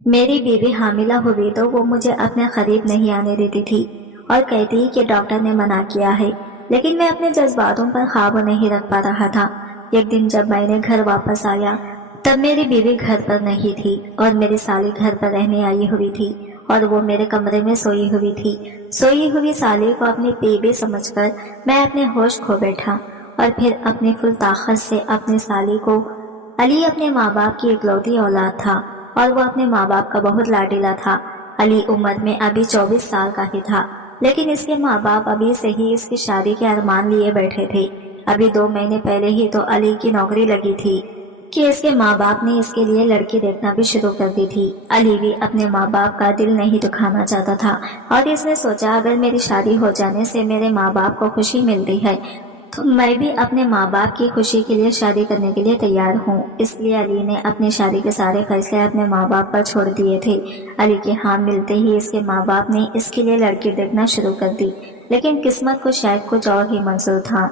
मेरी बीवी हामिला हुई तो वो मुझे अपने करीब नहीं आने देती थी और कहती कि डॉक्टर ने मना किया है, लेकिन मैं अपने जज्बातों पर काबू नहीं रख पा रहा था। एक दिन जब मैंने घर वापस आया तब मेरी बीवी घर पर नहीं थी और मेरी साली घर पर रहने आई हुई थी और वो मेरे कमरे में सोई हुई थी। सोई हुई साली को अपनी बीवी समझकर मैं अपने होश खो बैठा और फिर अपनी फुल ताकत से अपनी साली को, अली अपने माँ बाप की इकलौती औलाद था और वो अपने माँ बाप का बहुत लाडीला था। अली उम्र में अभी 24 साल का ही था, लेकिन इसके माँ बाप अभी से ही इसकी शादी के अरमान लिए बैठे थे। अभी 2 महीने पहले ही तो अली की नौकरी लगी थी कि इसके माँ बाप ने इसके लिए लड़की देखना भी शुरू कर दी थी। अली भी अपने माँ बाप का दिल नहीं दुखाना चाहता था और इसने सोचा अगर मेरी शादी हो जाने से मेरे माँ बाप को खुशी मिलती है तो मैं भी अपने माँ बाप की खुशी के लिए शादी करने के लिए तैयार हूँ। इसलिए अली ने अपनी शादी के सारे फैसले अपने माँ बाप पर छोड़ दिए थे। अली के हाँ मिलते ही इसके माँ बाप ने इसके लिए लड़की देखना शुरू कर दी, लेकिन किस्मत को शायद कुछ और ही मंजूर था।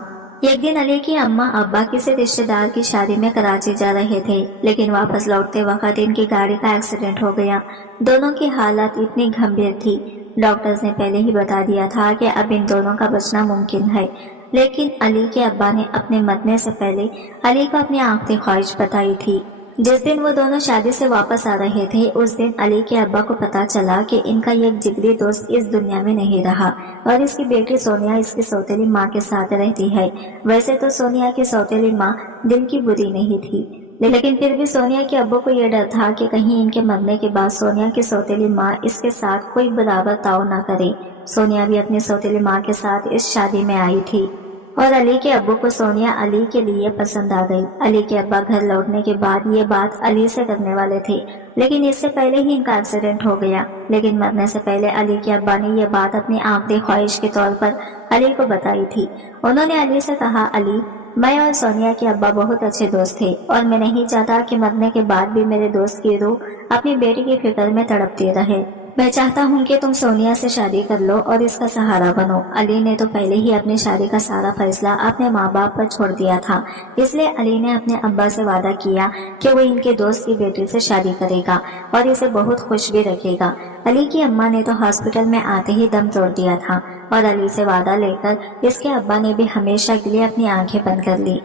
एक दिन अली की अम्मा अब्बा किसी रिश्तेदार की शादी में कराची जा रहे थे, लेकिन वापस लौटते वक्त इनकी गाड़ी का एक्सीडेंट हो गया। दोनों की हालत इतनी गंभीर थी, डॉक्टर्स ने पहले ही बता दिया था कि अब इन दोनों का बचना मुमकिन है। लेकिन अली के अब्बा ने अपने मरने से पहले अली को अपनी आखिरी ख्वाहिश बताई थी। जिस दिन वो दोनों शादी से वापस आ रहे थे उस दिन अली के अब्बा को पता चला कि इनका एक जिगरी दोस्त इस दुनिया में नहीं रहा और इसकी बेटी सोनिया इसकी सौतेली माँ के साथ रहती है। वैसे तो सोनिया की सौतेली माँ दिल की बुरी नहीं थी, लेकिन फिर भी सोनिया के अब्बू को यह डर था कि कहीं इनके मरने के बाद सोनिया की सौतेली माँ इसके साथ कोई बराबर ताव न करे। सोनिया भी अपनी सौतेली माँ के साथ इस शादी में आई थी और अली के अब्बू को सोनिया अली के लिए पसंद आ गई। अली के अब्बा घर लौटने के बाद ये बात अली से करने वाले थे, लेकिन इससे पहले ही इनका एक्सीडेंट हो गया। लेकिन मरने से पहले अली के अब्बा ने यह बात अपनी आखिरी ख्वाहिश के तौर पर अली को बताई थी। उन्होंने अली से कहा, अली, मैं और सोनिया के अब्बा बहुत अच्छे दोस्त थे और मैं नहीं चाहता कि मरने के बाद भी मेरे दोस्त की रूह अपनी बेटी की फिक्र में तड़पती रहे। मैं चाहता हूँ कि तुम सोनिया से शादी कर लो और इसका सहारा बनो। अली ने तो पहले ही अपनी शादी का सारा फैसला अपने माँ बाप पर छोड़ दिया था, इसलिए अली ने अपने अब्बा से वादा किया कि वो इनके दोस्त की बेटी से शादी करेगा और इसे बहुत खुश भी रखेगा। अली की अम्मा ने तो हॉस्पिटल में आते ही दम तोड़ दिया था और अली से वादा लेकर इसके अब्बा ने भी हमेशा के लिए अपनी आंखें बंद कर ली।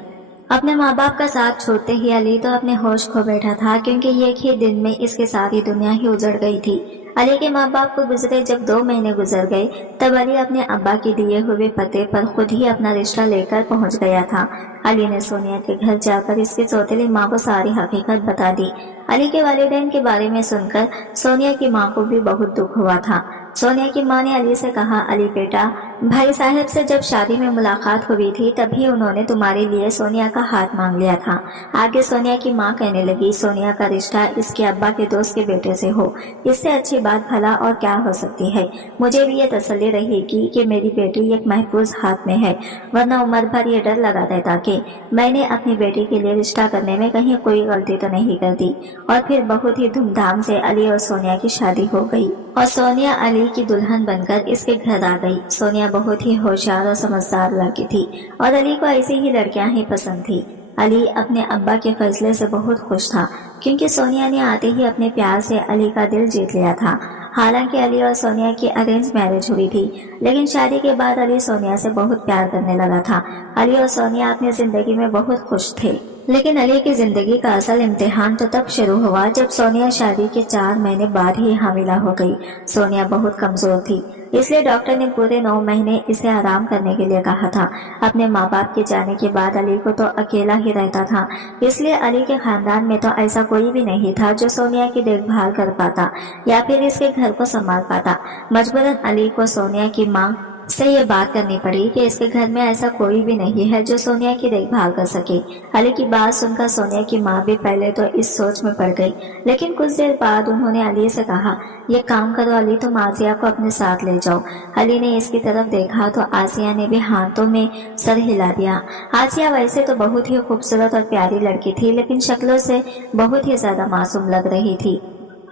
अपने माँ बाप का साथ छोड़ते ही अली तो अपने होश खो बैठा था, क्योंकि एक ही दिन में इसकी सारी दुनिया ही उजड़ गई थी। अली के माँ बाप को गुजरे जब 2 महीने गुजर गए तब अली अपने अब्बा के दिए हुए पते पर खुद ही अपना रिश्ता लेकर पहुंच गया था। अली ने सोनिया के घर जाकर इसकी सौतेली माँ को सारी हकीकत बता दी। अली के वालिदैन के बारे में सुनकर सोनिया की माँ को भी बहुत दुख हुआ था। सोनिया की माँ ने अली से कहा, अली बेटा, भाई साहब से जब शादी में मुलाकात हुई थी तभी उन्होंने तुम्हारे लिए सोनिया का हाथ मांग लिया था। आगे सोनिया की माँ कहने लगी, सोनिया का रिश्ता इसके अब्बा के दोस्त के बेटे से हो, इससे अच्छी बात भला और क्या हो सकती है। मुझे भी ये तसल्ली रहेगी कि मेरी बेटी एक महफूज हाथ में है, वरना उम्र भर ये डर लगा रहता कि मैंने अपनी बेटी के लिए रिश्ता करने में कहीं कोई गलती तो नहीं कर दी। और फिर बहुत ही धूमधाम से अली और सोनिया की शादी हो गई और सोनिया अली की दुल्हन बनकर इसके घर आ गई। सोनिया बहुत ही होशियार और समझदार लड़की थी और अली को ऐसी ही लड़कियां ही पसंद थी। अली अपने अब्बा के फैसले से बहुत खुश था, क्योंकि सोनिया ने आते ही अपने प्यार से अली का दिल जीत लिया था। हालांकि अली और सोनिया की अरेंज मैरिज हुई थी, लेकिन शादी के बाद अली सोनिया से बहुत प्यार करने लगा था। अली और सोनिया अपनी जिंदगी में बहुत खुश थे, लेकिन अली की जिंदगी का असल इम्तिहान तो तब शुरू हुआ जब सोनिया शादी के 4 महीने बाद ही हामिला हो गई। सोनिया बहुत कमजोर थी, इसलिए डॉक्टर ने पूरे 9 महीने इसे आराम करने के लिए कहा था। अपने माँ बाप के जाने के बाद अली को तो अकेला ही रहता था, इसलिए अली के खानदान में तो ऐसा कोई भी नहीं था जो सोनिया की देखभाल कर पाता या फिर इसके घर को संभाल पाता। मजबूरन अली को सोनिया की माँ से ये बात करनी पड़ी कि इसके घर में ऐसा कोई भी नहीं है जो सोनिया की देखभाल कर सके। अली की बात सुनकर सोनिया की माँ भी पहले तो इस सोच में पड़ गई, लेकिन कुछ देर बाद उन्होंने अली से कहा, ये काम करो अली, तुम आसिया को अपने साथ ले जाओ। अली ने इसकी तरफ देखा तो आसिया ने भी हाथों में सर हिला दिया। आसिया वैसे तो बहुत ही खूबसूरत और प्यारी लड़की थी, लेकिन शक्लों से बहुत ही ज्यादा मासूम लग रही थी।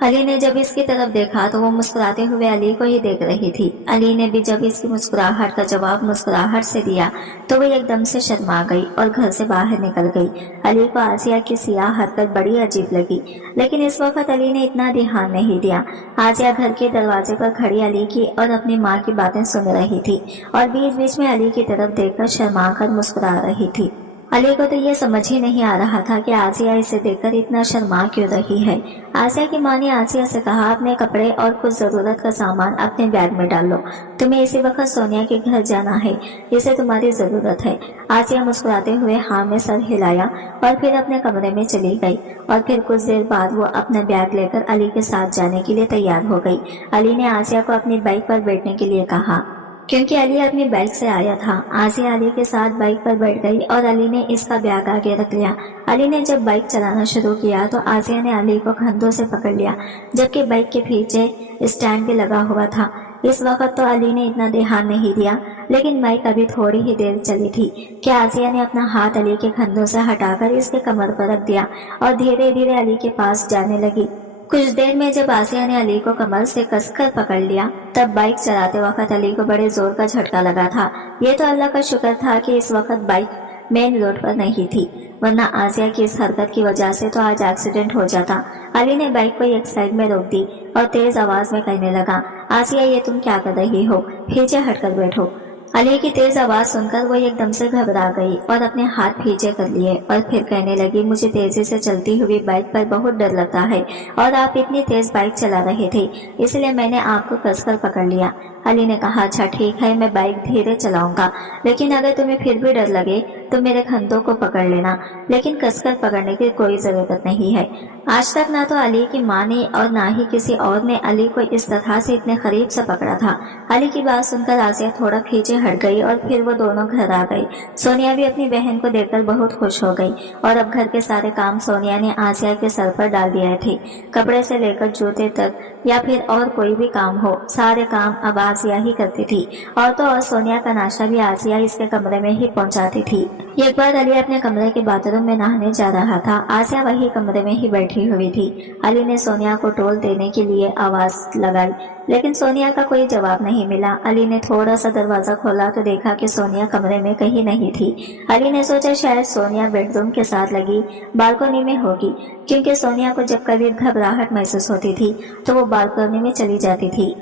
अली ने जब इसकी तरफ देखा तो वो मुस्कुराते हुए अली को ही देख रही थी। अली ने भी जब इसकी मुस्कुराहट का जवाब मुस्कुराहट से दिया तो वो एकदम से शर्मा गई और घर से बाहर निकल गई। अली को आसिया की सियाह हरकत बड़ी अजीब लगी, लेकिन इस वक्त अली ने इतना ध्यान नहीं दिया। आसिया घर के दरवाजे पर खड़ी अली की और अपनी माँ की बातें सुन रही थी और बीच बीच में अली की तरफ देखकर शर्मा कर मुस्कुरा रही थी। अली को तो ये समझ ही नहीं आ रहा था कि आसिया इसे देखकर इतना शर्मा क्यों रही है। आसिया की माँ ने आसिया से कहा, अपने कपड़े और कुछ जरूरत का सामान अपने बैग में डाल लो, तुम्हें इसी वक्त सोनिया के घर जाना है, इसे तुम्हारी जरूरत है। आसिया मुस्कुराते हुए हाँ में सर हिलाया और फिर अपने कमरे में चली गई और फिर कुछ देर बाद वो अपना बैग लेकर अली के साथ जाने के लिए तैयार हो गई। अली ने आसिया को अपनी बाइक पर बैठने के लिए कहा क्योंकि अली अपनी बाइक से आया था। आसिया अली के साथ बाइक पर बैठ गई और अली ने इसका बैग आगे रख लिया। अली ने जब बाइक चलाना शुरू किया तो आसिया ने अली को कंधों से पकड़ लिया, जबकि बाइक के पीछे स्टैंड भी लगा हुआ था। इस वक्त तो अली ने इतना ध्यान नहीं दिया, लेकिन बाइक अभी थोड़ी ही देर चली थी कि आसिया ने अपना हाथ अली के कंधों से हटाकर इसके कमर पर रख दिया और धीरे धीरे अली के पास जाने लगी। कुछ देर में जब आसिया ने अली को कमर से कसकर पकड़ लिया तब बाइक चलाते वक्त अली को बड़े जोर का झटका लगा था। ये तो अल्लाह का शुक्र था कि इस वक्त बाइक मेन रोड पर नहीं थी, वरना आसिया की इस हरकत की वजह से तो आज एक्सीडेंट हो जाता। अली ने बाइक को एक साइड में रोक दी और तेज आवाज में कहने लगा, आसिया ये तुम क्या कर रही हो, पीछे हटकर बैठो। अली की तेज आवाज सुनकर वो एकदम से घबरा गई और अपने हाथ पीछे कर लिए और फिर कहने लगी, मुझे तेजी से चलती हुई बाइक पर बहुत डर लगता है और आप इतनी तेज बाइक चला रहे थे, इसलिए मैंने आपको कसकर पकड़ लिया। अली ने कहा, अच्छा ठीक है, मैं बाइक धीरे चलाऊंगा, लेकिन अगर तुम्हें फिर भी डर लगे तो मेरे कंधों को पकड़ लेना, लेकिन कसकर पकड़ने की कोई जरूरत नहीं है। आज तक ना तो अली की माँ ने और ना ही किसी और ने अली को इस तरह से इतने करीब से पकड़ा था। अली की बात सुनकर आसिया थोड़ा पीछे हट गई और फिर वो दोनों घर आ गई। सोनिया भी अपनी बहन को देखकर बहुत खुश हो गई और अब घर के सारे काम सोनिया ने आसिया के सर पर डाल दिए थे। कपड़े से लेकर जूते तक या फिर और कोई भी काम हो, सारे काम अब आसिया ही करती थी। और तो और सोनिया का नाश्ता भी आसिया इसके कमरे में ही पहुंचाती थी। एक बार अली अपने कमरे के बाथरूम में नहाने जा रहा था, आसिया वही कमरे में ही बैठी हुई थी। अली ने सोनिया को टोल देने के लिए आवाज लगाई, लेकिन सोनिया का कोई जवाब नहीं मिला। अली ने थोड़ा सा दरवाजा खोला तो देखा कि सोनिया कमरे में कहीं नहीं थी। अली ने सोचा शायद सोनिया बेडरूम के साथ लगी बालकनी में होगी, क्योंकि सोनिया को जब कभी घबराहट महसूस होती थी तो वो बालकनी में चली जाती थी।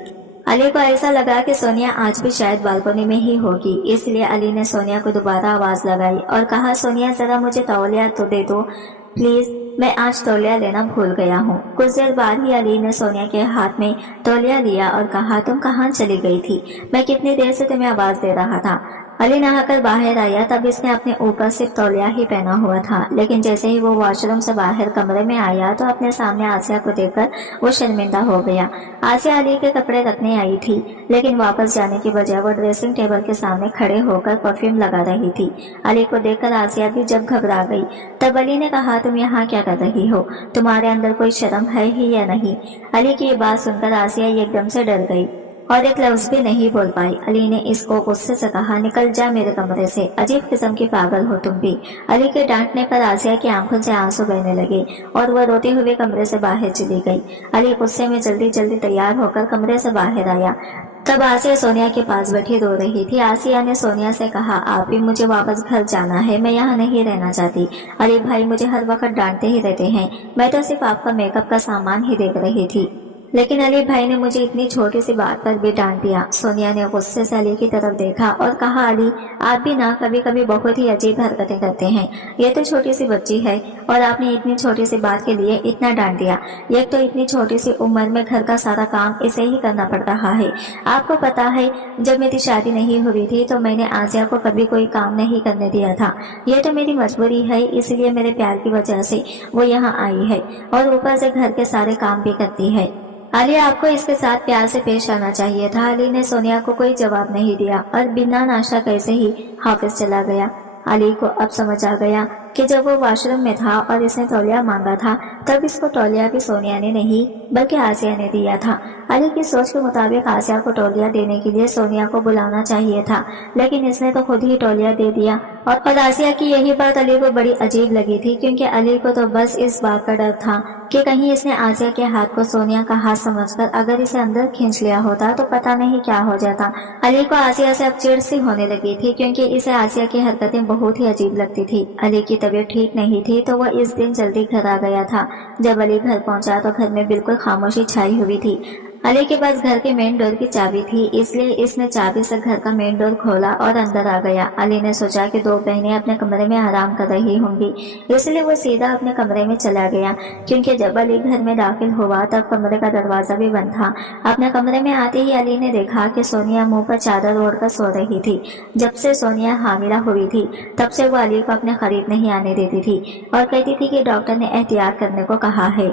अली को ऐसा लगा कि सोनिया आज भी शायद बालकनी में ही होगी, इसलिए अली ने सोनिया को दोबारा आवाज लगाई और कहा, सोनिया जरा मुझे तौलिया तो दे दो प्लीज, मैं आज तौलिया लेना भूल गया हूँ। कुछ देर बाद ही अली ने सोनिया के हाथ में तौलिया लिया और कहा, तुम कहाँ चली गई थी, मैं कितनी देर से तुम्हें आवाज दे रहा था। अली नहाकर बाहर आया तब इसने अपने ऊपर सिर्फ तौलिया ही पहना हुआ था, लेकिन जैसे ही वो वॉशरूम से बाहर कमरे में आया तो अपने सामने आसिया को देखकर वो शर्मिंदा हो गया। आसिया अली के कपड़े रखने आई थी, लेकिन वापस जाने की बजाय वो ड्रेसिंग टेबल के सामने खड़े होकर परफ्यूम लगा रही थी। अली को देखकर आसिया भी जब घबरा गई तब अली ने कहा, तुम यहाँ क्या कर रही हो, तुम्हारे अंदर कोई शर्म है ही या नहीं। अली की ये बात सुनकर आसिया एकदम से डर गई और एक लफ्ज भी नहीं बोल पाई। अली ने इसको गुस्से से कहा, निकल जा मेरे कमरे से, अजीब किस्म की पागल हो तुम भी। अली के डांटने पर आसिया की आंखों से आंसू बहने लगे और वह रोते हुए कमरे से बाहर चली गई। अली गुस्से में जल्दी जल्दी तैयार होकर कमरे से बाहर आया। तब आसिया सोनिया के पास बैठी रो रही थी। आसिया ने सोनिया से कहा, आप भी मुझे वापस घर जाना है, मैं यहाँ नहीं रहना चाहती। अली भाई मुझे हर वक्त डांटते ही रहते हैं, मैं तो सिर्फ आपका मेकअप का सामान ही देख रही थी, लेकिन अली भाई ने मुझे इतनी छोटी सी बात पर भी डांट दिया। सोनिया ने गुस्से से अली की तरफ देखा और कहा, अली आप भी ना कभी कभी बहुत ही अजीब हरकतें करते हैं, ये तो छोटी सी बच्ची है और आपने इतनी छोटी सी बात के लिए इतना डांट दिया। एक तो इतनी छोटी सी उम्र में घर का सारा काम इसे ही करना पड़ रहा है। आपको पता है जब मेरी शादी नहीं हुई थी तो मैंने आसिया को कभी कोई काम नहीं करने दिया था, ये तो मेरी मजबूरी है, इसलिए मेरे प्यार की वजह से वो यहाँ आई है और ऊपर से घर के सारे काम भी करती है। अली आपको इसके साथ प्यार से पेश आना चाहिए था। अली ने सोनिया को कोई जवाब नहीं दिया और बिना नाश्ता कैसे ही ऑफिस चला गया। अली को अब समझ आ गया कि जब वो वॉशरूम में था और इसने तौलिया मांगा था तब इसको तौलिया भी सोनिया ने नहीं बल्कि आसिया ने दिया था। अली की सोच के मुताबिक आसिया को तौलिया देने के लिए सोनिया को बुलाना चाहिए था, लेकिन इसने तो खुद ही तौलिया दे दिया। और आसिया की यही बात अली को बड़ी अजीब लगी थी, क्योंकि अली को तो बस इस बात का डर था कि कहीं इसने आसिया के हाथ को सोनिया का हाथ समझकर अगर इसे अंदर खींच लिया होता तो पता नहीं क्या हो जाता। अली को आसिया से अब चिढ़ सी होने लगी थी, क्योंकि इसे आसिया की हरकतें बहुत ही अजीब लगती थी। अली की तबीयत ठीक नहीं थी तो वह इस दिन जल्दी घर आ गया था। जब अली घर पहुंचा तो घर में बिल्कुल खामोशी छाई हुई थी। अली के पास घर के मेन डोर की चाबी थी, इसलिए इसने चाबी से घर का मेन डोर खोला और अंदर आ गया। अली ने सोचा कि दो बहनें अपने कमरे में आराम कर रही होंगी, इसलिए वो सीधा अपने कमरे में चला गया, क्योंकि जब अली घर में दाखिल हुआ तब कमरे का दरवाजा भी बंद था। अपने कमरे में आते ही अली ने देखा कि सोनिया मुंह पर चादर ओढ़कर सो रही थी। जब से सोनिया हामिला हुई थी तब से वो अली को अपने करीब नहीं आने देती थी और कहती थी कि डॉक्टर ने एहतियात करने को कहा है।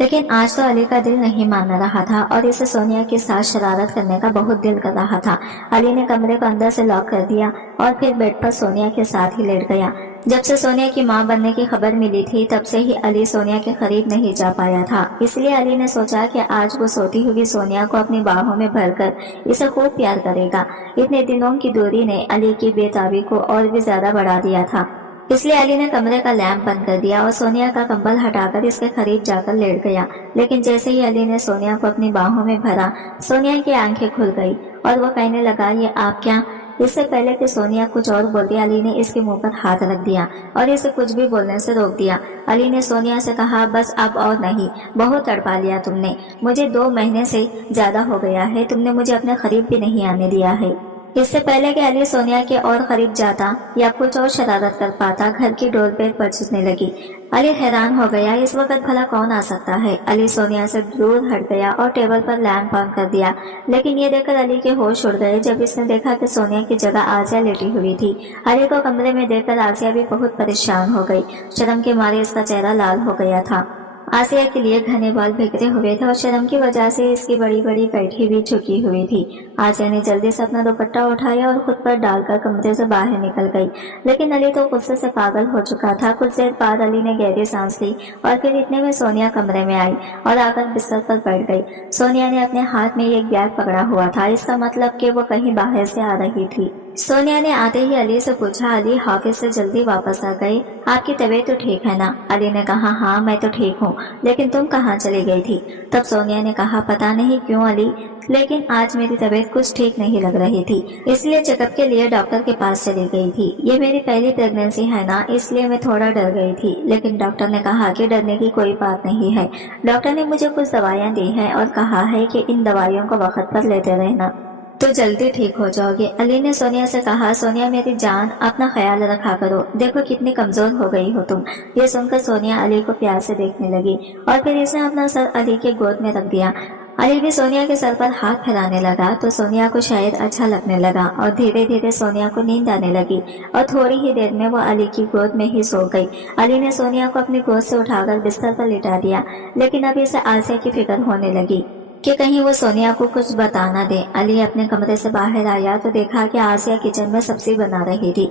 लेकिन आज तो अली का दिल नहीं मान रहा था और इसे सोनिया के साथ शरारत करने का बहुत दिल कर रहा था। अली ने कमरे को अंदर से लॉक कर दिया और फिर बेड पर सोनिया के साथ ही लेट गया। जब से सोनिया की मां बनने की खबर मिली थी तब से ही अली सोनिया के करीब नहीं जा पाया था, इसलिए अली ने सोचा कि आज वो सोती हुई सोनिया को अपनी बाहों में भरकर इसे खूब प्यार करेगा। इतने दिनों की दूरी ने अली की बेताबी को और भी ज्यादा बढ़ा दिया था, इसलिए अली ने कमरे का लैंप बंद कर दिया और सोनिया का कंबल हटाकर इसके करीब जाकर लेट गया। लेकिन जैसे ही अली ने सोनिया को अपनी बाहों में भरा, सोनिया की आंखें खुल गई और वो कहने लगा, ये आप क्या? इससे पहले कि सोनिया कुछ और बोलती, अली ने इसके मुंह पर हाथ रख दिया और इसे कुछ भी बोलने से रोक दिया। अली ने सोनिया से कहा, बस अब और नहीं, बहुत तड़पा लिया तुमने मुझे, 2 महीने से ज्यादा हो गया है, तुमने मुझे अपने करीब भी नहीं आने दिया है। इससे पहले कि अली सोनिया के और करीब जाता या कुछ और शरारत कर पाता, घर की डोर बेल बजने लगी। अली हैरान हो गया, इस वक्त भला कौन आ सकता है। अली सोनिया से दूर हट गया और टेबल पर लैंप ऑन कर दिया, लेकिन ये देखकर अली के होश उड़ गए जब इसने देखा कि सोनिया की जगह आसिया लेटी हुई थी। अली को कमरे में देखकर आसिया भी बहुत परेशान हो गई। शर्म के मारे इसका चेहरा लाल हो गया था। आसिया के लिए घने बाल बिखरे हुए थे और शर्म की वजह से इसकी बड़ी बड़ी पैठी भी झुकी हुई थी। आसिया ने जल्दी से अपना दुपट्टा उठाया और खुद पर डालकर कमरे से बाहर निकल गई, लेकिन अली तो गुस्से से पागल हो चुका था। कुछ देर बाद अली ने गहरी सांस ली और फिर इतने में सोनिया कमरे में आई और आकर बिस्तर पर बैठ गई। सोनिया ने अपने हाथ में एक बैग पकड़ा हुआ था, इसका मतलब कि वो कहीं बाहर से आ रही थी। सोनिया ने आते ही अली से पूछा, अली ऑफिस से जल्दी वापस आ गए, आपकी तबीयत तो ठीक है ना? अली ने कहा, हाँ मैं तो ठीक हूँ, लेकिन तुम कहाँ चली गई थी? तब सोनिया ने कहा, पता नहीं क्यों अली, लेकिन आज मेरी तबीयत कुछ ठीक नहीं लग रही थी, इसलिए चेकअप के लिए डॉक्टर के पास चली गई थी। ये मेरी पहली प्रेगनेंसी है ना, इसलिए मैं थोड़ा डर गई थी, लेकिन डॉक्टर ने कहा कि डरने की कोई बात नहीं है। डॉक्टर ने मुझे कुछ दवाइयाँ दी हैं और कहा है कि इन दवाइयों को वक्त पर लेते रहना तो जल्दी ठीक हो जाओगे। अली ने सोनिया से कहा, सोनिया मेरी जान, अपना ख्याल रखा करो, देखो कितनी कमजोर हो गई हो तुम। ये सुनकर सोनिया अली को प्यार से देखने लगी और फिर इसने अपना सर अली के गोद में रख दिया। अली भी सोनिया के सर पर हाथ फैलाने लगा तो सोनिया को शायद अच्छा लगने लगा और धीरे धीरे सोनिया को नींद आने लगी और थोड़ी ही देर में वो अली की गोद में ही सो गई। अली ने सोनिया को अपनी गोद से उठाकर बिस्तर पर लिटा दिया, लेकिन अब इसे आसिया की फिक्र होने लगी कि कहीं वो सोनिया को कुछ बता ना दे। अली अपने कमरे से बाहर आया तो देखा कि आसिया किचन में सब्जी बना रही थी।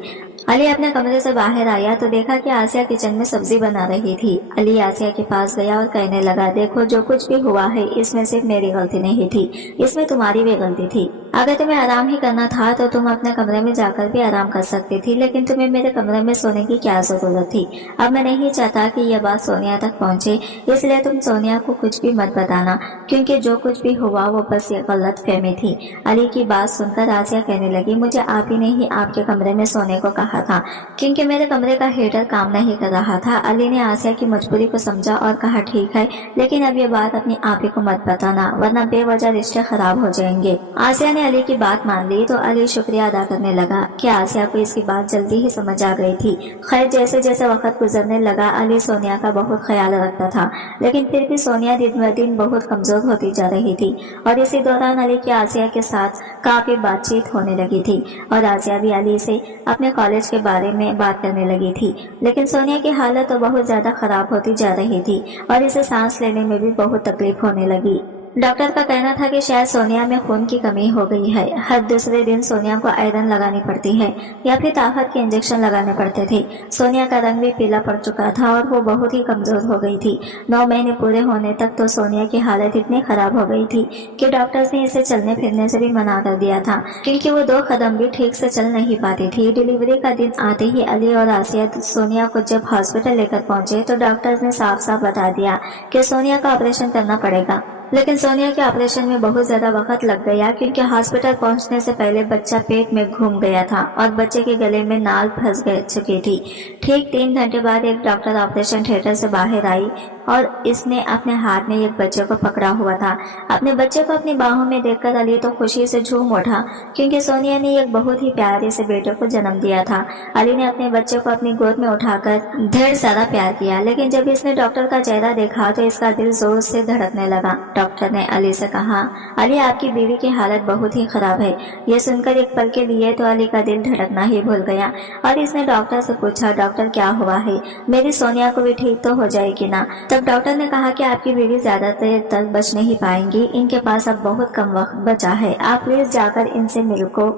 अली अपने कमरे से बाहर आया तो देखा कि आसिया किचन में सब्जी बना रही थी। अली आसिया के पास गया और कहने लगा, देखो जो कुछ भी हुआ है इसमें सिर्फ मेरी गलती नहीं थी, इसमें तुम्हारी भी गलती थी। अगर तुम्हें आराम ही करना था तो तुम अपने कमरे में जाकर भी आराम कर सकती थी, लेकिन तुम्हें मेरे कमरे में सोने की क्या जरूरत थी। अब मैं नहीं चाहता कि यह बात सोनिया तक पहुंचे, इसलिए तुम सोनिया को कुछ भी मत बताना, क्योंकि जो कुछ भी हुआ वो बस ये गलत फहमी थी। अली की बात सुनकर आसिया कहने लगी, मुझे आप ही ने ही आपके कमरे में सोने को कहा था, क्योंकि मेरे कमरे का हीटर काम नहीं कर रहा था। अली ने आसिया की मजबूरी को समझा और कहा, ठीक है, लेकिन अब ये बात अपनी आप ही को मत बताना, वरना बेवजह रिश्ते खराब हो जाएंगे। आसिया ने अली की बात मान ली तो अली शुक्रिया अदा करने लगा कि आसिया को इसकी बात जल्दी ही समझ आ गई थी। खैर जैसे जैसे वक्त गुजरने लगा अली सोनिया का बहुत ख्याल रखता था, लेकिन फिर भी सोनिया दिन ब दिन बहुत कमजोर होती जा रही थी और इसी दौरान अली की आसिया के साथ काफी बातचीत होने लगी थी और आसिया भी अली से अपने कॉलेज के बारे में बात करने लगी थी। लेकिन सोनिया की हालत तो बहुत ज्यादा खराब होती जा रही थी और इसे सांस लेने में भी बहुत तकलीफ होने लगी। डॉक्टर का कहना था कि शायद सोनिया में खून की कमी हो गई है। हर दूसरे दिन सोनिया को आयरन लगानी पड़ती है या फिर ताकत के इंजेक्शन लगाने पड़ते थे। सोनिया का रंग भी पीला पड़ चुका था और वो बहुत ही कमजोर हो गई थी। 9 महीने पूरे होने तक तो सोनिया की हालत इतनी खराब हो गई थी कि डॉक्टर्स ने इसे चलने फिरने से भी मना कर दिया था, क्योंकि वो 2 कदम भी ठीक से चल नहीं पाती थी। डिलीवरी का दिन आते ही अली और आसिया सोनिया को जब हॉस्पिटल लेकर पहुंचे तो डॉक्टर्स ने साफ साफ बता दिया कि सोनिया का ऑपरेशन करना पड़ेगा। लेकिन सोनिया के ऑपरेशन में बहुत ज्यादा वक्त लग गया, क्योंकि हॉस्पिटल पहुंचने से पहले बच्चा पेट में घूम गया था और बच्चे के गले में नाल फंस चुकी थी। ठीक 3 घंटे बाद एक डॉक्टर ऑपरेशन थिएटर से बाहर आई और इसने अपने हाथ में एक बच्चे को पकड़ा हुआ था। अपने बच्चे को अपनी बाहों में देखकर अली तो खुशी से झूम उठा, क्योंकि सोनिया ने एक बहुत ही प्यारे से बेटे को जन्म दिया था। अली ने अपने बच्चे को अपनी गोद में उठाकर ढेर सारा प्यार किया, लेकिन जब इसने डॉक्टर का चेहरा देखा तो इसका दिल जोर से धड़कने लगा। डॉक्टर ने अली से कहा, अली आपकी बीवी की हालत बहुत ही खराब है। ये सुनकर एक पल के लिए तो अली का दिल धड़कना ही भूल गया और इसने डॉक्टर से पूछा, डॉक्टर क्या हुआ है, मेरी सोनिया को भी ठीक तो हो जाएगी ना? तब डॉक्टर ने कहा कि आपकी बीवी ज्यादा देर तक बच नहीं पाएंगी, इनके पास अब बहुत कम वक्त बचा है, आप प्लीज जाकर इनसे मिलो।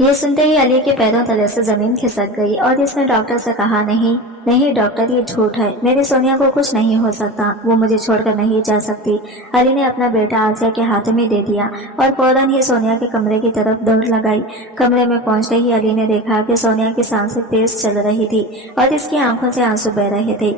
ये सुनते ही अली के पैरों तले से जमीन खिसक गई और इसने डॉक्टर से कहा, नहीं नहीं डॉक्टर, ये झूठ है, मेरी सोनिया को कुछ नहीं हो सकता, वो मुझे छोड़कर नहीं जा सकती। अली ने अपना बेटा आसिया के हाथों में दे दिया और फौरन ही सोनिया के कमरे की तरफ दौड़ लगाई। कमरे में पहुंचते ही अली ने देखा कि सोनिया की सांसें तेज चल रही थी और इसकी आंखों से आंसू बह रहे थे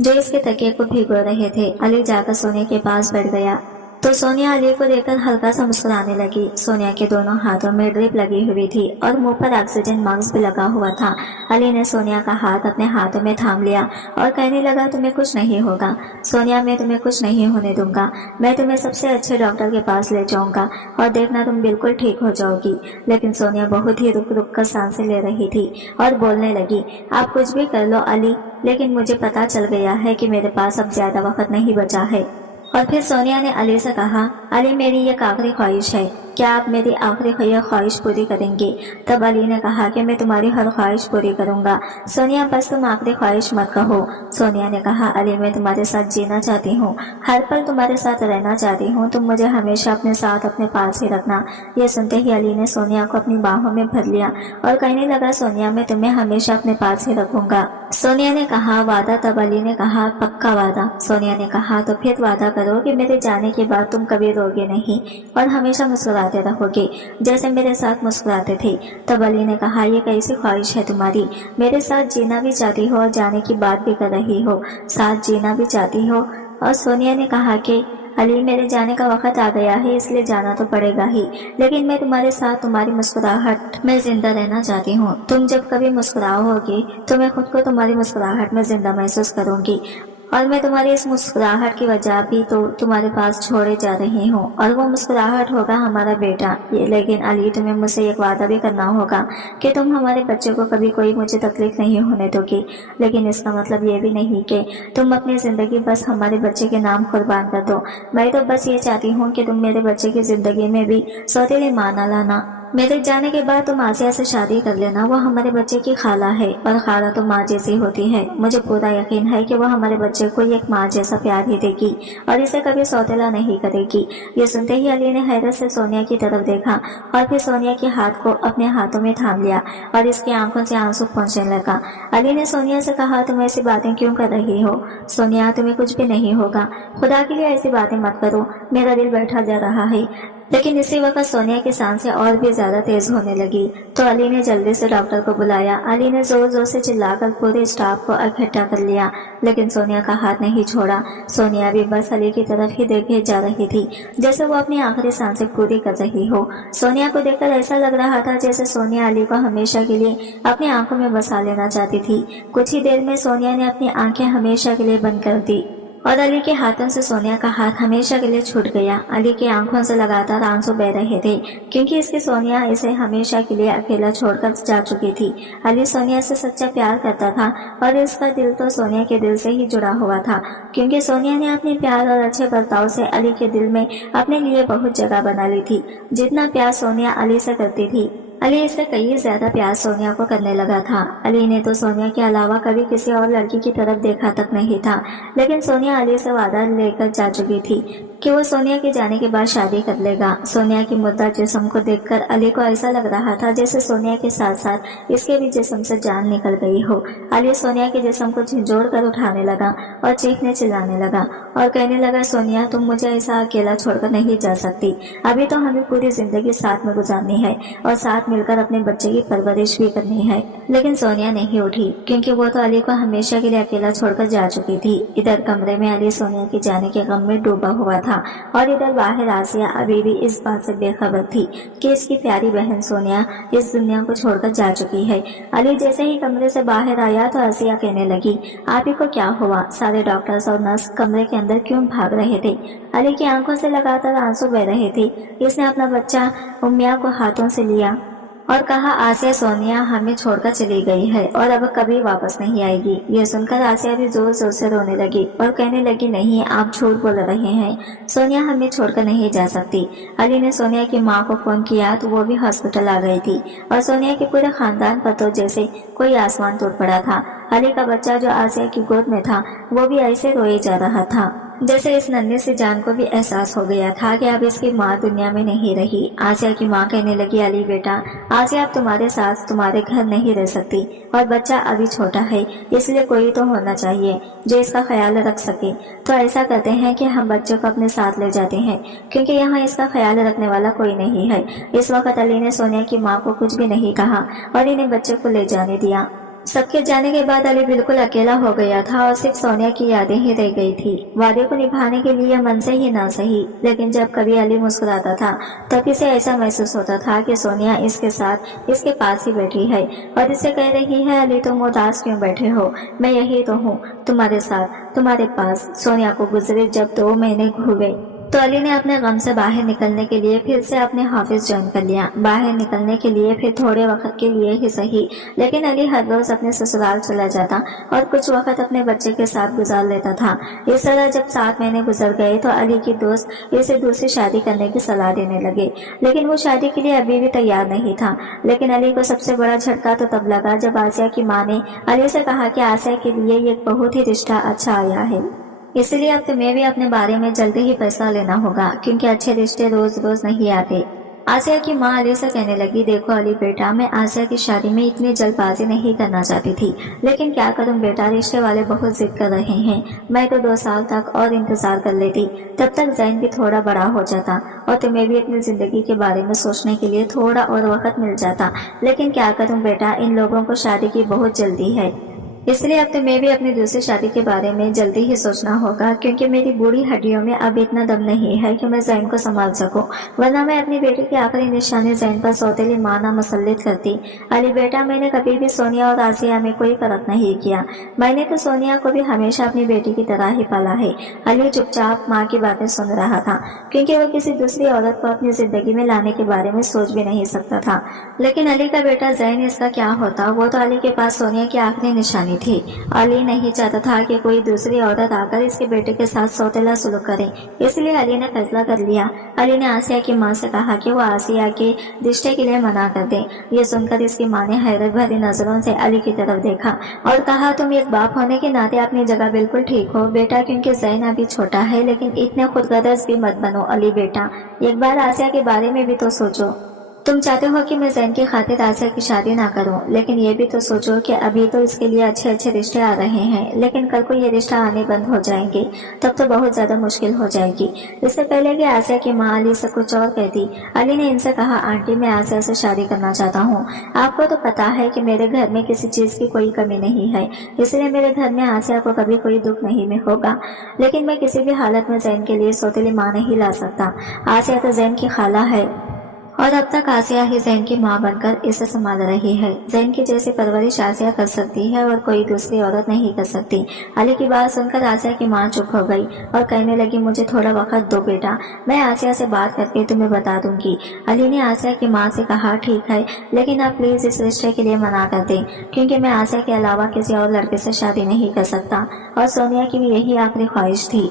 जो इसके तकिए को भिगो रहे थे। अली जाकर सोनिया के पास बैठ गया तो सोनिया अली को देखकर हल्का सा मुस्कुराने लगी। सोनिया के दोनों हाथों में ड्रिप लगी हुई थी और मुंह पर ऑक्सीजन मास्क भी लगा हुआ था। अली ने सोनिया का हाथ अपने हाथों में थाम लिया और कहने लगा, तुम्हें कुछ नहीं होगा सोनिया, मैं तुम्हें कुछ नहीं होने दूंगा, मैं तुम्हें सबसे अच्छे डॉक्टर के पास ले जाऊंगा और देखना तुम बिल्कुल ठीक हो जाओगी। लेकिन सोनिया बहुत ही रुक रुक कर सांसें ले रही थी और बोलने लगी, आप कुछ भी कर लो अली, लेकिन मुझे पता चल गया है कि मेरे पास अब ज्यादा वक्त नहीं बचा है। और फिर सोनिया ने अली से कहा, अली मेरी एक आखिरी ख्वाहिश है, क्या आप मेरी आखिरी ख्वाहिश पूरी करेंगे? तब अली ने कहा कि मैं तुम्हारी हर ख्वाहिश पूरी करूंगा, सोनिया बस तुम आखिरी ख्वाहिश मत कहो। सोनिया ने कहा, अली मैं तुम्हारे साथ जीना चाहती हूँ, हर पल तुम्हारे साथ रहना चाहती हूँ, तुम मुझे हमेशा अपने साथ अपने पास ही रखना। ये सुनते ही अली ने सोनिया को अपनी बाहों में भर लिया और कहने लगा, सोनिया मैं तुम्हें हमेशा अपने पास ही रखूंगा। सोनिया ने कहा, वादा? तब अली ने कहा, पक्का वादा। सोनिया ने कहा, तो फिर वादा करो कि मेरे जाने के बाद तुम कभी रोगे नहीं और हमेशा मुस्कुराते रहोगे जैसे मेरे साथ मुस्कुराते थे। तब अली ने कहा, ये कैसी ख्वाहिश है तुम्हारी, मेरे साथ जीना भी चाहती हो और जाने की बात भी कर रही हो, साथ जीना भी चाहती हो? और सोनिया ने कहा कि अली मेरे जाने का वक्त आ गया है, इसलिए जाना तो पड़ेगा ही, लेकिन मैं तुम्हारे साथ तुम्हारी मुस्कुराहट में जिंदा रहना चाहती हूँ। तुम जब कभी मुस्कुराओगे तो मैं खुद को तुम्हारी मुस्कुराहट में जिंदा महसूस करूंगी और मैं तुम्हारी इस मुस्कुराहट की वजह भी तो तुम्हारे पास छोड़े जा रही हूँ और वो मुस्कुराहट होगा हमारा बेटा। ये लेकिन अली तुम्हें मुझसे एक वादा भी करना होगा कि तुम हमारे बच्चे को कभी कोई मुझे तकलीफ नहीं होने दोगी, लेकिन इसका मतलब ये भी नहीं कि तुम अपनी जिंदगी बस हमारे बच्चे के नाम कुर्बान कर दो। मैं तो बस ये चाहती हूँ कि तुम मेरे बच्चे की जिंदगी में भी सौतेली माँ न लाना। मेरे जाने के बाद तुम आसिया से शादी कर लेना, वो हमारे बच्चे की खाला है और खाला तो माँ जैसी होती है। मुझे पूरा यकीन है कि वो हमारे बच्चे को एक माँ जैसा प्यार ही देगी और इसे कभी सौतेला नहीं करेगी। ये सुनते ही अली ने हैरत से सोनिया की तरफ देखा और फिर सोनिया के हाथ को अपने हाथों में थाम लिया और इसकी आंखों से आंसू पहुंचने लगा। अली ने सोनिया से कहा, तुम ऐसी बातें क्यों कर रही हो? सोनिया तुम्हें कुछ भी नहीं होगा, खुदा के लिए ऐसी बातें मत करो, मेरा दिल बैठा जा रहा है। लेकिन इसी वक्त सोनिया की सांसें और भी ज्यादा तेज होने लगी तो अली ने जल्दी से डॉक्टर को बुलाया। अली ने जोर जोर से चिल्लाकर पूरे स्टाफ को इकट्ठा कर लिया, लेकिन सोनिया का हाथ नहीं छोड़ा। सोनिया भी बस अली की तरफ ही देखे जा रही थी जैसे वो अपनी आखिरी सांसें पूरी कर रही हो। सोनिया को देखकर ऐसा लग रहा था जैसे सोनिया अली को हमेशा के लिए अपनी आंखों में बसा लेना चाहती थी। कुछ ही देर में सोनिया ने अपनी आंखें हमेशा के लिए बंद कर दी और अली के हाथों से सोनिया का हाथ हमेशा के लिए छूट गया। अली की आंखों से लगातार आंसू बह रहे थे क्योंकि इसकी सोनिया इसे हमेशा के लिए अकेला छोड़कर जा चुकी थी। अली सोनिया से सच्चा प्यार करता था और इसका दिल तो सोनिया के दिल से ही जुड़ा हुआ था, क्योंकि सोनिया ने अपने प्यार और अच्छे बर्ताव से अली के दिल में अपने लिए बहुत जगह बना ली थी। जितना प्यार सोनिया अली से करती थी, अली इससे कई ज्यादा प्यार सोनिया को करने लगा था। अली ने तो सोनिया के अलावा कभी किसी और लड़की की तरफ देखा तक नहीं था, लेकिन सोनिया अली से वादा लेकर जा चुकी थी कि वो सोनिया के जाने के बाद शादी कर लेगा। सोनिया की मुद्दा जिस्म को देखकर अली को ऐसा लग रहा था जैसे सोनिया के साथ साथ इसके भी जिस्म से जान निकल गई हो। अली सोनिया के जिस्म को झिंझोड़ कर उठाने लगा और चीखने चिल्लाने लगा और कहने लगा, सोनिया तुम मुझे ऐसा अकेला छोड़कर नहीं जा सकती। अभी तो हमें पूरी जिंदगी साथ में गुजारनी है और साथ मिलकर अपने बच्चे की परवरिश भी करनी है। लेकिन सोनिया नहीं उठी क्योंकि वो तो अली को हमेशा के लिए अकेला छोड़कर जा चुकी थी। इधर कमरे में अली सोनिया के जाने के गम में डूबा हुआ था और इधर बाहर आसिया अभी भी इस बात से बेखबर थी कि इसकी प्यारी बहन सोनिया इस दुनिया को छोड़कर जा चुकी है। अली जैसे ही कमरे से बाहर आया तो आसिया कहने लगी, आप ही को क्या हुआ? सारे डॉक्टर्स और नर्स कमरे के अंदर क्यों भाग रहे थे? अली की आंखों से लगातार आंसू बह रहे थे। इसने अपना बच्चा उम्मिया को हाथों से लिया और कहा, आसिया सोनिया हमें छोड़कर चली गई है और अब कभी वापस नहीं आएगी। ये सुनकर आसिया भी जोर जोर से रोने लगी और कहने लगी, नहीं आप झूठ बोल रहे हैं, सोनिया हमें छोड़कर नहीं जा सकती। अली ने सोनिया की माँ को फोन किया तो वो भी हॉस्पिटल आ गई थी और सोनिया के पूरे खानदान पर तो जैसे कोई आसमान टूट पड़ा था। अली का बच्चा जो आसिया की गोद में था वो भी ऐसे रोए जा रहा था जैसे इस नन्हे से जान को भी एहसास हो गया था कि अब इसकी माँ दुनिया में नहीं रही। आसिया की माँ कहने लगी, अली बेटा, आसिया अब तुम्हारे साथ तुम्हारे घर नहीं रह सकती और बच्चा अभी छोटा है, इसलिए कोई तो होना चाहिए जो इसका ख्याल रख सके। तो ऐसा करते हैं कि हम बच्चों को अपने साथ ले जाते हैं क्योंकि यहाँ इसका ख्याल रखने वाला कोई नहीं है। इस वक्त अली ने सोनिया की माँ को कुछ भी नहीं कहा और इन्हें बच्चे को ले जाने दिया। सबके जाने के बाद अली बिल्कुल अकेला हो गया था और सिर्फ सोनिया की यादें ही रह गई थी। वादे को निभाने के लिए मन से ही ना सही, लेकिन जब कभी अली मुस्कुराता था तब इसे ऐसा महसूस होता था कि सोनिया इसके साथ इसके पास ही बैठी है और इसे कह रही है, अली तुम उदास क्यों बैठे हो, मैं यही तो हूँ तुम्हारे साथ तुम्हारे पास। सोनिया को गुजरे जब 2 महीने हुए तो अली ने अपने गम से बाहर निकलने के लिए फिर से अपने ऑफिस ज्वाइन कर लिया। बाहर निकलने के लिए फिर थोड़े वक्त के लिए ही सही, लेकिन अली हर रोज अपने ससुराल चला जाता और कुछ वक्त अपने बच्चे के साथ गुजार लेता था। इस तरह जब 7 महीने गुजर गए तो अली की दोस्त इसे दूसरी शादी करने की सलाह देने लगे, लेकिन वो शादी के लिए अभी भी तैयार नहीं था। लेकिन अली को सबसे बड़ा झटका तो तब लगा जब आसिया की माँ ने अली से कहा कि आसिया के लिए एक बहुत ही रिश्ता अच्छा आया है, इसलिए अब तुम्हें भी अपने बारे में जल्दी ही फैसला लेना होगा क्योंकि अच्छे रिश्ते रोज रोज नहीं आते। आसिया की माँ अली से कहने लगी, देखो अली बेटा, मैं आसिया की शादी में इतनी जल्दबाजी नहीं करना चाहती थी, लेकिन क्या करूं बेटा, रिश्ते वाले बहुत जिद कर रहे हैं। मैं तो 2 साल तक और इंतजार कर लेती, तब तक जैन भी थोड़ा बड़ा हो जाता और तुम्हें भी अपनी जिंदगी के बारे में सोचने के लिए थोड़ा और वक्त मिल जाता। लेकिन क्या करूं बेटा, इन लोगों को शादी की बहुत जल्दी है, इसलिए अब तुम्हें भी अपनी दूसरी शादी के बारे में जल्दी ही सोचना होगा क्योंकि मेरी बूढ़ी हड्डियों में अब इतना दम नहीं है कि मैं जैन को संभाल सकूं, वरना मैं अपनी बेटी की आखिरी निशानी जैन पर सौतेली माना मुसल्लित करती। अली बेटा, मैंने कभी भी सोनिया और आसिया में कोई फर्क नहीं किया, मैंने तो सोनिया को भी हमेशा अपनी बेटी की तरह ही पाला है। अली चुपचाप माँ की बातें सुन रहा था क्योंकि वो किसी दूसरी औरत को अपनी जिंदगी में लाने के बारे में सोच भी नहीं सकता था। लेकिन अली का बेटा जैन, इसका क्या होता? वो तो अली के पास सोनिया की आखिरी निशानी थी। अली नहीं चाहता था कि कोई दूसरी औरत आकर इसके बेटे के साथ सौतेला सुलूक करे, इसलिए अली ने फैसला कर लिया। अली ने आसिया की माँ से कहा कि वो आसिया के रिश्ते के लिए मना कर दे। ये सुनकर इसकी माँ ने हैरत भरी नजरों से अली की तरफ देखा और कहा, तुम एक बाप होने के नाते अपनी जगह बिल्कुल ठीक हो बेटा, क्योंकि जैन अभी छोटा है, लेकिन इतने खुदगर्ज भी मत बनो अली बेटा, एक बार आसिया के बारे में भी तो सोचो। तुम चाहते हो कि मैं जैन की खातिर आसिया की शादी ना करूं, लेकिन ये भी तो सोचो कि अभी तो इसके लिए अच्छे अच्छे रिश्ते आ रहे हैं, लेकिन कल को ये रिश्ता आने बंद हो जाएंगे, तब तो बहुत ज्यादा मुश्किल हो जाएगी। इससे पहले कि आसिया की माँ अली से कुछ और कहती, अली ने इनसे कहा, आंटी मैं आसिया से शादी करना चाहता हूँ। आपको तो पता है कि मेरे घर में किसी चीज की कोई कमी नहीं है, इसलिए मेरे घर में आसिया को कभी कोई दुख नहीं में होगा, लेकिन मैं किसी भी हालत में जैन के लिए सौतेली माँ नहीं ला सकता। आसिया तो जैन की खाला है और अब तक आसिया ही जैन की माँ बनकर इसे संभाल रही है। जैन की जैसी परवरिश आसिया कर सकती है और कोई दूसरी औरत नहीं कर सकती। अली की बात सुनकर आसिया की माँ चुप हो गई और कहने लगी, मुझे थोड़ा वक्त दो बेटा, मैं आसिया से बात करके तुम्हें बता दूंगी। अली ने आसिया की माँ से कहा, ठीक है, लेकिन आप प्लीज इस रिश्ते के लिए मना कर दें क्योंकि मैं आसिया के अलावा किसी और लड़के से शादी नहीं कर सकता और सोनिया की भी यही आखिरी ख्वाहिश थी।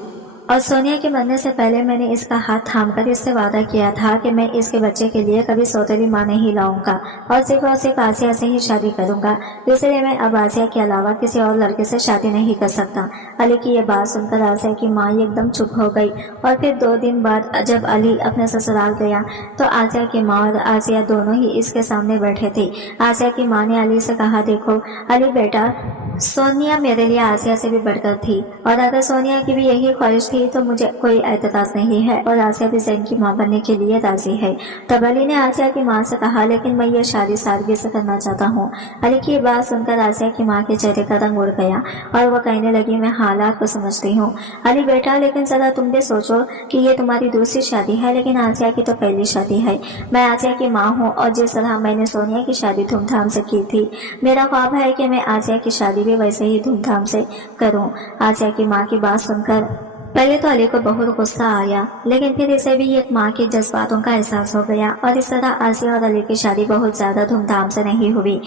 और सोनिया के मरने से पहले मैंने इसका हाथ थामकर इससे वादा किया था कि मैं इसके बच्चे के लिए कभी सौतेली माँ नहीं लाऊंगा और सिर्फ आसिया से ही शादी करूंगा। इसलिए मैं अब आसिया के अलावा किसी और लड़के से शादी नहीं कर सकता। अली की ये बात सुनकर आसिया की माँ एकदम चुप हो गई और फिर 2 दिन बाद जब अली अपने ससुराल गया तो आसिया की माँ और आसिया दोनों ही इसके सामने बैठे थे। आसिया की माँ ने अली से कहा, देखो अली बेटा, सोनिया मेरे लिए आसिया से भी बढ़कर थी और अगर सोनिया की भी यही ख्वाहिश थी तो मुझे कोई एतराज नहीं है और आसिया भी जैन की मां बनने के लिए राजी है। तब अली ने आसिया की मां से कहा, लेकिन मैं ये शादी सादगी से करना चाहता हूँ। अली की बात सुनकर आसिया की मां के चेहरे का रंग उड़ गया और वह कहने लगी, मैं हालात को समझती हूँ अली बेटा, लेकिन जरा तुम भी सोचो कि ये तुम्हारी दूसरी शादी है, लेकिन आसिया की तो पहली शादी है। मैं आसिया की माँ हूँ और जिस तरह मैंने सोनिया की शादी धूमधाम से की थी, मेरा ख्वाब है कि मैं आसिया की शादी भी वैसे ही धूमधाम से करूं। आसिया की माँ की बात सुनकर पहले तो अली को बहुत गुस्सा आया, लेकिन फिर इसे भी एक माँ के जज्बातों का एहसास हो गया और इस तरह आसिया और अली की शादी बहुत ज्यादा धूमधाम से नहीं हुई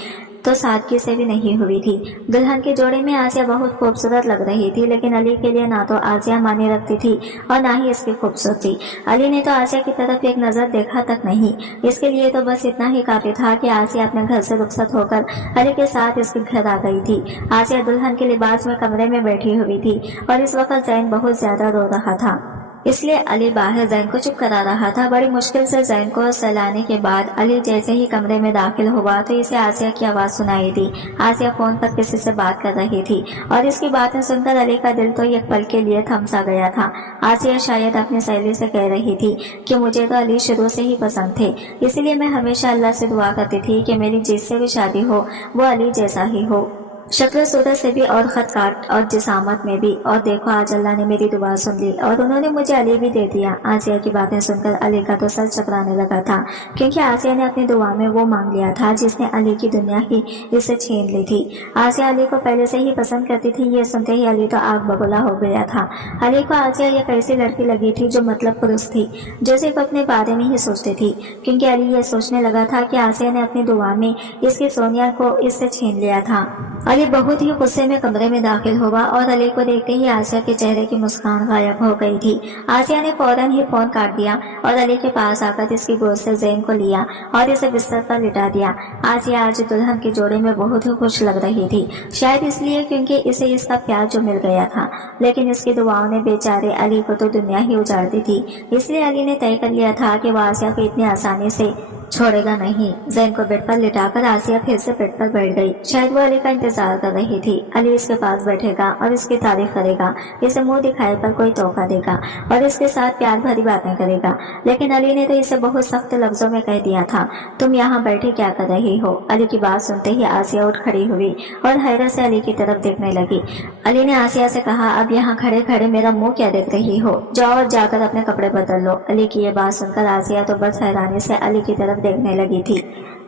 तो सादगी से भी नहीं हुई थी। दुल्हन के जोड़े में आसिया बहुत खूबसूरत लग रही थी, लेकिन अली के लिए ना तो आसिया माने रखती थी और ना ही इसकी खूबसूरती। अली ने तो आसिया की तरफ एक नजर देखा तक नहीं। इसके लिए तो बस इतना ही काफी था कि आसिया अपने घर से रुखसत होकर अली के साथ इसके घर आ गई थी। आसिया दुल्हन के लिबास में कमरे में बैठी हुई थी और इस वक्त जैन बहुत ज्यादा रो रहा था, इसलिए अली बाहर जैन को चुप करा रहा था। बड़ी मुश्किल से जैन को सहलाने के बाद अली जैसे ही कमरे में दाखिल हुआ तो इसे आसिया की आवाज सुनाई दी। आसिया फोन पर किसी से बात कर रही थी और इसकी बातें सुनकर अली का दिल तो एक पल के लिए थम सा गया था। आसिया शायद अपनी सहेली से कह रही थी कि मुझे तो अली शुरू से ही पसंद थे, इसलिए मैं हमेशा अल्लाह से दुआ करती थी कि मेरी जिससे भी शादी हो वो अली जैसा ही हो, शक्ल सूरत से भी और खत काट और जिसामत में भी। और देखो आज अल्लाह ने मेरी दुआ सुन ली और उन्होंने मुझे अली भी दे दिया। आसिया की बातें सुनकर अली का तो सर चकराने लगा था, क्योंकि आसिया ने अपनी दुआ में वो मांग लिया था जिसने अली की दुनिया ही इससे छीन ली थी। आसिया अली को पहले से ही पसंद करती थी, ये सुनते ही अली तो आग बबूला हो गया था। अली को आसिया एक ऐसी लड़की लगी थी जो मतलब पुरुष थी, जो सिर्फ अपने बारे में ही सोचती थी, क्योंकि अली ये सोचने लगा था कि आसिया ने अपनी दुआ में इसकी सोनिया को इससे छीन लिया था। अली बहुत ही गुस्से में कमरे में दाखिल हुआ और अली को देखते ही आसिया के चेहरे की मुस्कान गायब हो गई थी। आसिया ने फौरन ही फोन काट दिया और अली के पास आकर इसकी गोद से जैन को लिया और इसे बिस्तर पर लिटा दिया। आसिया आज दुल्हन के जोड़े में बहुत ही खुश लग रही थी, शायद इसलिए क्योंकि इसे इसका प्यार जो मिल गया था, लेकिन इसकी दुआओं ने बेचारे अली को तो दुनिया ही उजाड़ दी थी। इसलिए अली ने तय कर लिया था कि वह आसिया को इतनी आसानी से छोड़ेगा नहीं। जैन को बेड पर लिटाकर आसिया फिर से बेड पर बैठ गई। शायद वो अली का इंतजार कर रही थी। अली इसके पास बैठेगा और इसकी तारीफ करेगा, इसे मुंह दिखाए पर कोई तोहफा देगा और इसके साथ प्यार भरी बातें करेगा। लेकिन अली ने तो इसे बहुत सख्त लफ्जों में कह दिया था, तुम यहाँ बैठे क्या कर रही हो। अली की बात सुनते ही आसिया उठ खड़ी हुई और हैरत से अली की तरफ देखने लगी। अली ने आसिया से कहा, अब यहाँ खड़े खड़े मेरा मुंह क्या देख रही हो, जाओ और जाकर अपने कपड़े बदल लो। अली की ये बात सुनकर आसिया तो बस हैरानी से अली की तरफ देखने लगी थी।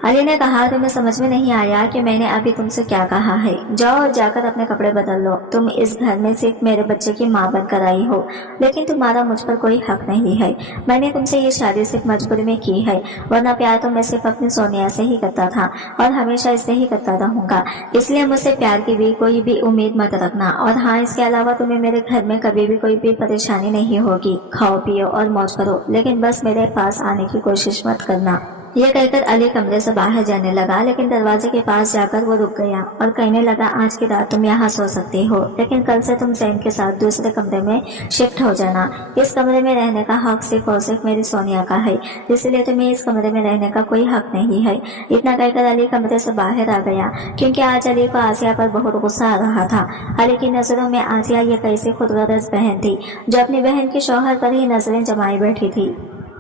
अली ने कहा, तुम्हें समझ में नहीं आया कि मैंने अभी तुमसे क्या कहा है, जाओ और जाकर अपने कपड़े बदल लो। तुम इस घर में सिर्फ मेरे बच्चे की माँ बनकर आई हो, लेकिन तुम्हारा मुझ पर कोई हक नहीं है। मैंने तुमसे ये शादी सिर्फ मजबूरी में की है, वरना प्यार तो मैं सिर्फ अपनी सोनिया से ही करता था और हमेशा इससे ही करता रहूंगा। इसलिए मुझसे प्यार की भी कोई भी उम्मीद मत रखना। और हाँ, इसके अलावा तुम्हें मेरे घर में कभी भी कोई भी परेशानी नहीं होगी। खाओ पियो और मौज करो, लेकिन बस मेरे पास आने की कोशिश मत करना। यह कहकर अली कमरे से बाहर जाने लगा, लेकिन दरवाजे के पास जाकर वो रुक गया और कहने लगा, आज की रात तुम यहाँ सो सकती हो, लेकिन कल से तुम जैन के साथ दूसरे कमरे में शिफ्ट हो जाना। इस कमरे में रहने का हक सिर्फ और सिर्फ मेरी सोनिया का है, इसलिए तुम्हें इस कमरे में रहने का कोई हक नहीं है। इतना कहकर अली कमरे से बाहर आ गया, क्योंकि आज अली को आसिया पर बहुत गुस्सा आ रहा था। अली की नजरों में आसिया ये कैसी खुदगर्ज बहन थी जो अपनी बहन के शौहर पर ही नजरें जमाई बैठी थी।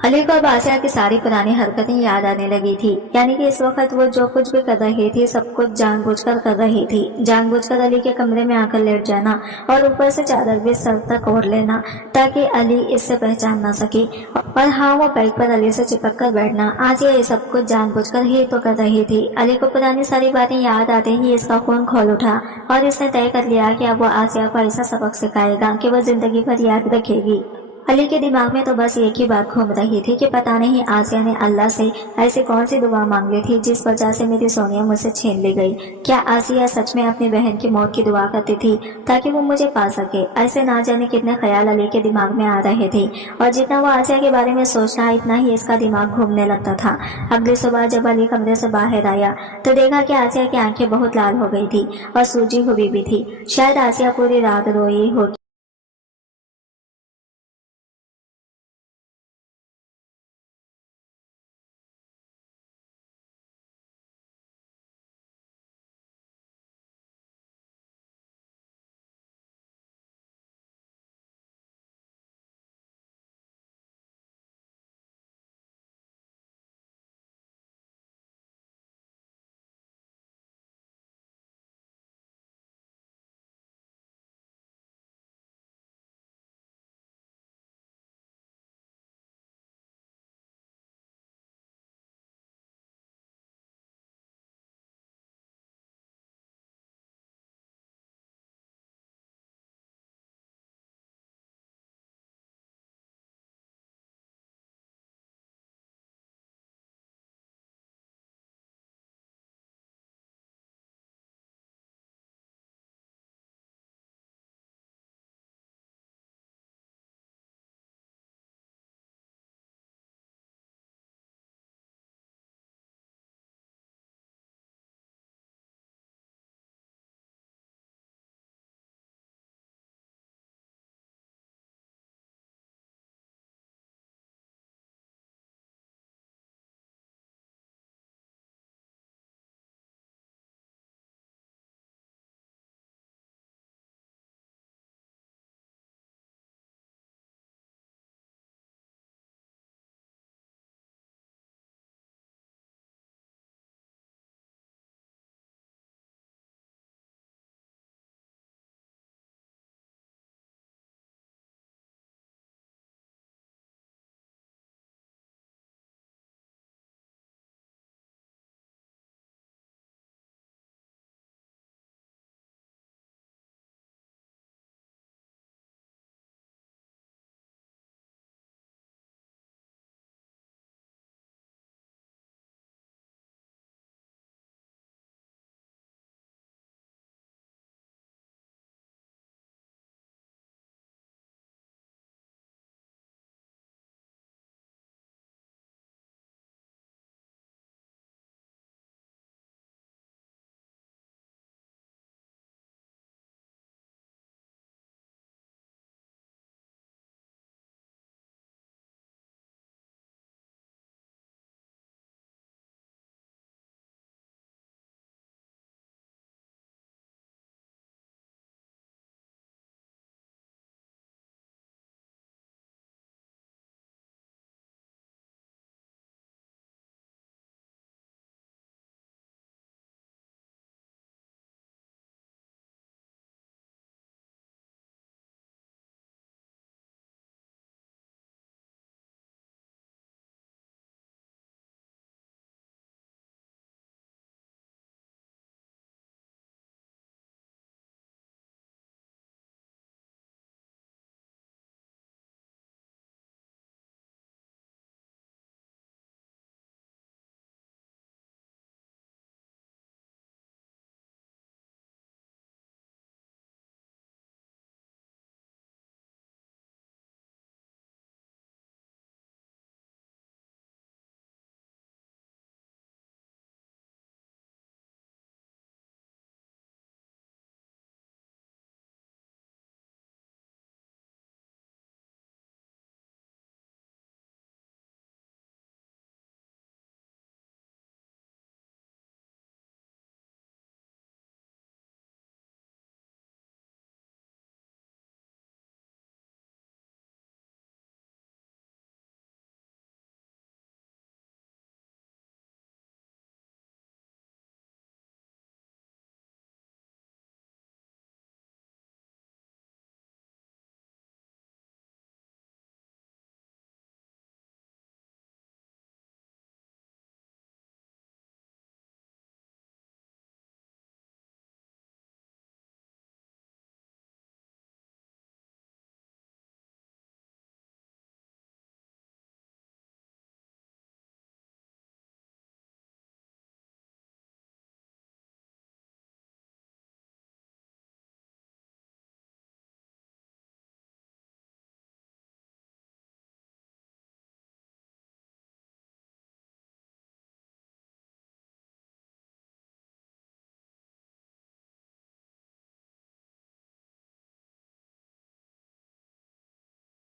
अली को अब आसिया की सारी पुरानी हरकतें याद आने लगी थी, यानी कि इस वक्त वो जो कुछ भी कर रही थी सब कुछ जानबूझकर कर रही थी। जानबूझकर अली के कमरे में आकर लेट जाना और ऊपर से चादर भी सर तक ओढ़ लेना ताकि अली इससे पहचान न सके। और हाँ, वो बेड पर अली से चिपक कर बैठना। आसिया ये सब कुछ जानबूझकर ही तो कर रही थी। अली को पुरानी सारी बातें याद आते ही इसका खून खोल उठा और इसने तय कर लिया कि अब वो आसिया को ऐसा सबक सिखाएगा कि वो जिंदगी भर याद रखेगी। अली के दिमाग में तो बस एक ही बात घूम रही थी कि पता नहीं आसिया ने अल्लाह से ऐसी कौन सी दुआ मांग ली थी जिस वजह से मेरी सोनिया मुझसे छीन ली गई। क्या आसिया सच में अपनी बहन की मौत की दुआ करती थी ताकि वो मुझे पा सके? ऐसे ना जाने कितने ख्याल अली के दिमाग में आ रहे थे और जितना वो आसिया के बारे में सोच रहा इतना ही इसका दिमाग घूमने लगता था। अगली सुबह जब अली कमरे से बाहर आया तो देखा कि आसिया की आंखें बहुत लाल हो गई थी और सूजी हुई भी थी। शायद आसिया पूरी रात रोई होगी।